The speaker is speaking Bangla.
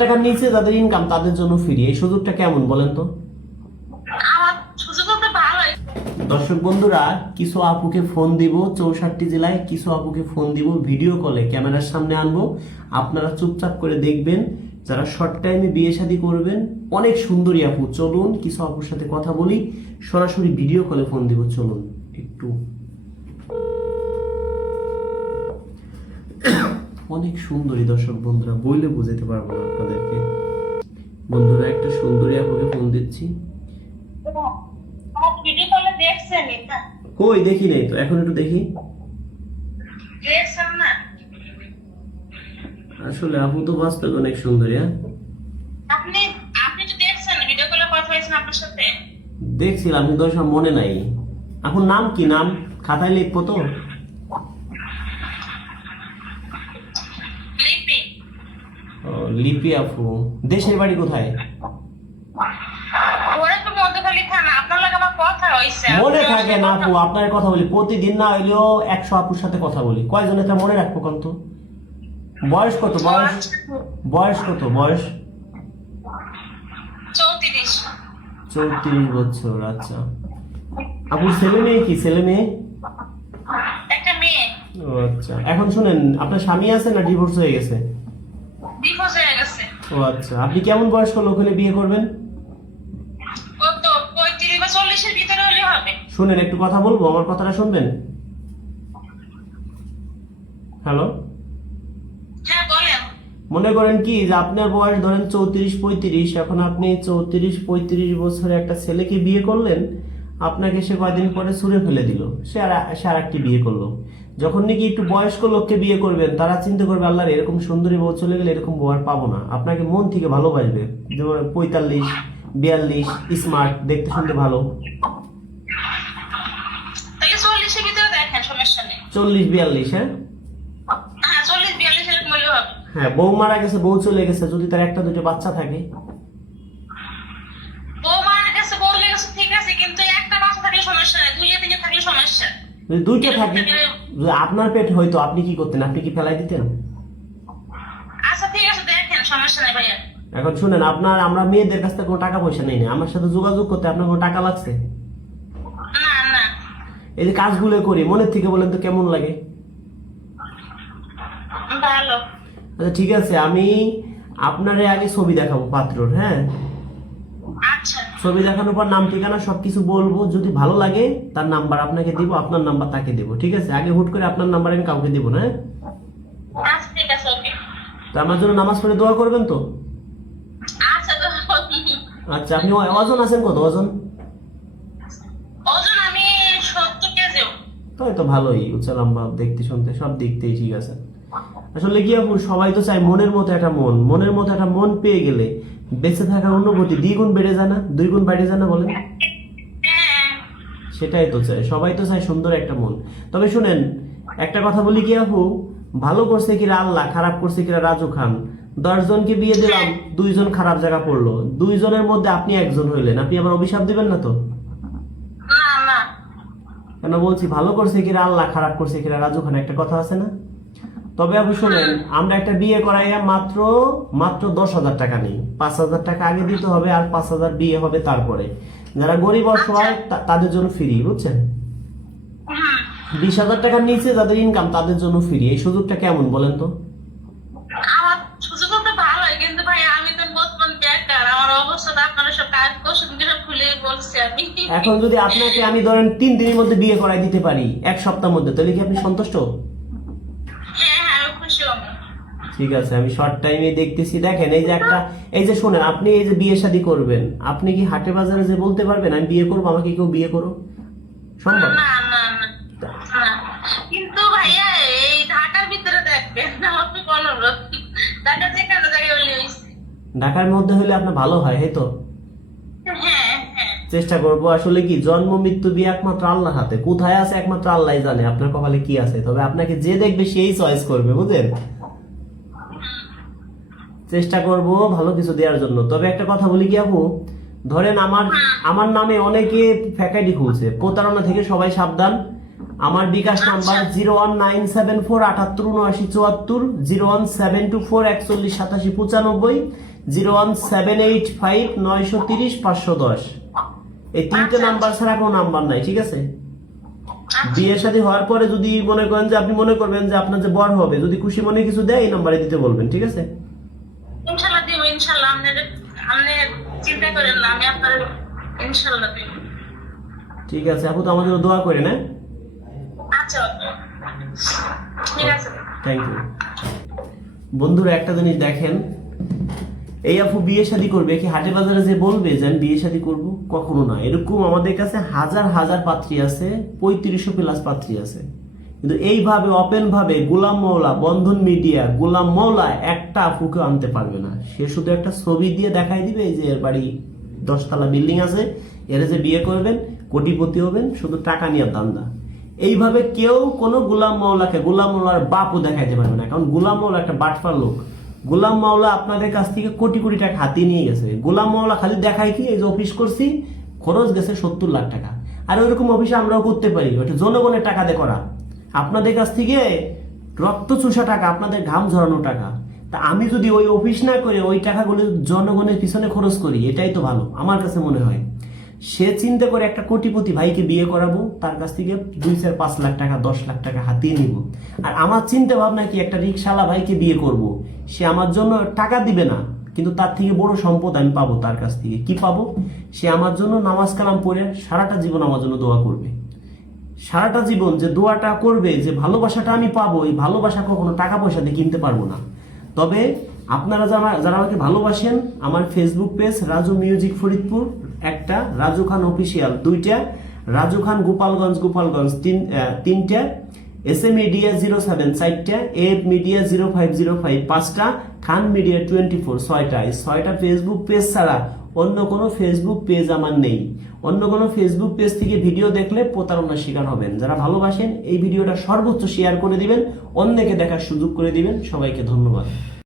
টাকার নিচে যাদের ইনকাম তাদের জন্য ফ্রি, এই সুযোগটা কেমন বলেন তো? দর্শক বন্ধুরা, কিছু আপুকে ফোন দিব 64 জেলায়, কিছু আপুকে ফোন দিব ভিডিও কলে ক্যামেরার সামনে আনবো, আপনারা চুপচাপ করে দেখবেন। যারা শর্ট টাইমে বিয়ে শাদী করবেন, অনেক সুন্দরী আপু, চলুন কিছু আপুর সাথে কথা বলি, সরাসরি ভিডিও কলে ফোন দিব। চলুন একটু, অনেক সুন্দরী দর্শক বন্ধুরা, বইলে বুঝাতে পারবো না আপনাদেরকে। বন্ধুরা, একটা সুন্দরী আপুকে ফোন দিচ্ছি। কই দেখি নাই তো, এখন একটু দেখি। আসলে আপু তো বাস্তবে অনেক সুন্দরী। হ্যাঁ, দেখছিলাম কিন্তু সব মনে নাই। এখন নাম কি, নাম খাতায় লিখবো তো? লিপি আপু, দেশের বাড়ি কোথায়? মনে থাকে না আপু, আপনার কথা বলি প্রতিদিন, না হইলেও 100 আপুর সাথে কথা বলি, কয়জন এটা মনে রাখবো কত? বয়স কত? বয়স কত? বয়স 34 বছর। আচ্ছা আপুর ছেলে মেয়ে কি? ছেলে মেয়ে? ও আচ্ছা। এখন শুনেন, আপনার স্বামী আছে না ডিভোর্স হয়ে গেছে? ও আচ্ছা। আপনি কেমন বয়স্ক লোক হলে বিয়ে করবেন? শুনেন, একটু কথা বলবো, আমার কথাটা শুনবেন? হ্যালো, মনে করেন কি যে আপনার বয়স ধরেন 34-35, এখন আপনি 34-35 বছরে একটা ছেলেকে বিয়ে করলেন, আপনাকে সে কয়দিন পরে ছুঁড়ে ফেলে দিল, সে আর একটি বিয়ে করলো। যখন নাকি একটু বয়স্ক লোককে বিয়ে করবেন, তারা চিন্তা করবে আল্লাহ এরকম সুন্দরী বউ চলে গেলে এরকম বউ আর পাবো না, আপনাকে মন থেকে ভালোবাসবে। যেমন 45-42, স্মার্ট, দেখতে শুনতে ভালো। 40-42? হ্যাঁ, বউ মারা গেছে, বউ চলে গেছে, যদি তার একটা দুটো বাচ্চা থাকে। যদি দুইটা থাকে, যদি আপনার পেট হয়তো, আপনি কি করতেন? আপনি কি ফেলাই দিতেন? এখন শুনেন, আমরা মেয়েদের কাছ থেকে কোনো টাকা পয়সা নেই না, আমার সাথে যোগাযোগ করতে আপনার কোনো টাকা লাগছে? এই যে কাজগুলো করি মনের থেকে, বলেন তো কেমন লাগে? আচ্ছা ঠিক আছে, আমি আপনারে আগে ছবি দেখাবো পাত্রর। হ্যাঁ, ছবি দেখানোর পর নাম ঠিকানা সবকিছু বলবো, যদি ভালো লাগে তার নাম্বার আপনাকে দিব, আপনার নাম্বার তাকে দেবো, ঠিক আছে? আগে হুট করে আপনার নাম্বার আমি কাউকে দেবো না। তো আমার জন্য নামাজ পড়ে দোয়া করবেন তো? আচ্ছা, আপনি ওজন আছেন কত? ওজন তাই তো ভালোই, উচ্চ লম্বা, দেখতে শুনতে সব দিক থেকে ঠিক আছে। আসলে কি আপু, সবাই তো চায় মনের মতো একটা মন পেয়ে গেলে বেঁচে থাকার অনুভূতি দ্বিগুণ বেড়ে যায় না, 2 গুণ বেড়ে যায় না, বলেন? সেটাই তো চাই, সবাই তো চায় সুন্দর একটা মন। তবে শুনেন, একটা কথা বলি কি আপু, ভালো করছে কিরা আল্লাহ, খারাপ করছে কিরা রাজু খান। 10 জনকে বিয়ে দিলাম, 2 জন খারাপ জায়গা পড়লো, 2 জনের মধ্যে আপনি একজন হইলেন, আপনি আবার অভিশাপ দিবেন না তো? কেন বলছি, ভালো করছে কিরা আল্লাহ, খারাপ করছে কিরা রাজু খান, একটা কথা আছে না? তবে আপনি শুনেন, আমরা একটা বিয়ে করাইয়া মাত্র 10,000 টাকা নেই, 5,000 টাকা আগে দিতে হবে, আর 5,000 বিয়ে হবে তারপরে। যারা গরিব অসহায় তাদের জন্য ফ্রি, বুঝছেন? 20,000 টাকার নিচে যাদের ইনকাম তাদের জন্য ফ্রি, এই সুযোগটা কেমন বলেন তো? এখন যদি আপনাকে আমি ধরেন 3 দিনের মধ্যে বিয়ে করাই দিতে পারি, 1 সপ্তাহের মধ্যে, তাহলে কি আপনি সন্তুষ্ট? ঠিক আছে, আমি শর্ট টাইমে দেখতেছি। দেখেন, এই যে শুনেন, আপনি এই যে বিয়ে শাদী করবেন, আপনি কি হাটে বাজারে যে বলতে পারবেন আমি বিয়ে করবো, আমাকে কেউ বিয়ে করো? সম্ভব? কিন্তু ভাইয়া এই ঢাকার ভিতরে দেখবেন, আপনি অনুরোধ, ঢাকা যেখানে জায়গায় ঢাকার মধ্যে হলে আপনার ভালো হয়, এই তো চেষ্টা করবো। আসলে কি, জন্ম মৃত্যু বিয়ে একমাত্র আল্লাহর হাতে, কোথায় আছে একমাত্র আল্লাহই জানে আপনার কপালে কি আছে। তবে আপনাকে যে দেখবে সেই চয়েস করবে, বুঝলেন? চেষ্টা করব ভালো কিছু দেওয়ার জন্য। তবে একটা কথা বলি কি আপু, ধরেন আমার নামে অনেকে ফ্যাকাইটি খুলছে, প্রতারণা থেকে সবাই সাবধান। আমার বিকাশ নাম্বার 01974 78 79 74, 01724 41 87 95। 01785930510। এই তিনটে আচ্ছা। নাম্বার ছাড়া কোনো নাম্বার নাই, ঠিক আছে? আচ্ছা, বিয়ে শাদী হওয়ার পরে যদি মনে করেন যে আপনি মনে করবেন যে আপনার যে বর হবে, যদি খুশি মনে কিছু দেয় এই নাম্বারে দিতে বলবেন, ঠিক আছে? ইনশাল্লাহ দিব, ইনশাল্লাহ। আপনি চিন্তা করেন না, আমি আপনার ইনশাল্লাহ দিব। ঠিক আছে আপু, তো আমাদের দোয়া করে না। আচ্ছা, ঠিক আছে। Thank you. বন্ধুরা একটা জিনিস দেখেন, এই আপু বিয়ে শাদী করবে কি হাটে বাজারে যে বলবে যে আমি বিয়ে শাদী করবো? কখনো না। এরকম আমাদের কাছে হাজার হাজার পাত্রী আছে, 3500 প্লাস পাত্রী আছে, কিন্তু এইভাবে ওপেন ভাবে গোলাম মৌলা, বন্ধন মিডিয়া, গোলাম মৌলা একটা আপুকে আনতে পারবে না। সে শুধু একটা ছবি দিয়ে দেখাই দিবে যে এর বাড়ি 10 তলা বিল্ডিং আছে, এর যে বিয়ে করবেন, কোটিপতি হবেন, শুধু টাকা নিয়ে দান্দা। এইভাবে কেউ কোনো গোলাম মৌলাকে, গোলাম মৌলার বাপও দেখাইতে পারবে না, কারণ গোলাম মৌলা একটা বাটফার লোক। গোলাম মাওলা আপনাদের কাছ থেকে কোটি কোটি টাকা হাতিয়ে নিয়ে গেছে। গোলাম মাওলা খালি দেখায় কি, এই যে অফিস করছি, খরচ গেছে 70 লাখ টাকা। আর ওইরকম অফিস আমরাও করতে পারি, ওটা জনগণের টাকা দিয়ে করা। আপনাদের কাছ থেকে রক্ত চুষা টাকা, আপনাদের ঘাম ঝরানো টাকা। তা আমি যদি ওই অফিস না করে ওই টাকাগুলো জনগণের পিছনে খরচ করি, এটাই তো ভালো আমার কাছে মনে হয়। সে চিন্তা করে একটা কোটিপতি ভাইকে বিয়ে করাবো, তার কাছ থেকে 2-4-5 লাখ টাকা, 10 লাখ টাকা হাতিয়ে নিব। আর আমার চিন্তা ভাবনা কি, একটা রিক্সাওয়ালা ভাইকে বিয়ে করব, সে আমার জন্য টাকা দিবে না, কিন্তু তার থেকে বড় সম্পদ আমি পাবো তার কাছ থেকে। কি পাবো? সে আমার জন্য নামাজ কালাম পড়ে সারাটা জীবন আমার জন্য দোয়া করবে। সারাটা জীবন যে দোয়াটা করবে, যে ভালোবাসাটা আমি পাবো, এই ভালোবাসা কখনো টাকা পয়সা দিয়ে কিনতে পারবো না। তবে আপনারা যারা আমাকে ভালোবাসেন, আমার Facebook page Raju music Faridpur একটা, রাজু খান অফিসিয়াল 2টা, রাজু খান গোপালগঞ্জ 3টা, এস এ মিডিয়া 07 4টা, এফ মিডিয়া 0505 5টা, খান মিডিয়া 24 6টা। এই 6টা ফেসবুক পেজ ছাড়া অন্য কোনো ফেসবুক পেজ আমার নেই। অন্য কোনো ফেসবুক পেজ থেকে ভিডিও দেখলে প্রতারণার শিকার হবেন। যারা ভালোবাসেন এই ভিডিওটা সর্বোচ্চ শেয়ার করে দিবেন, অন্যকে দেখার সুযোগ করে দিবেন। সবাইকে ধন্যবাদ।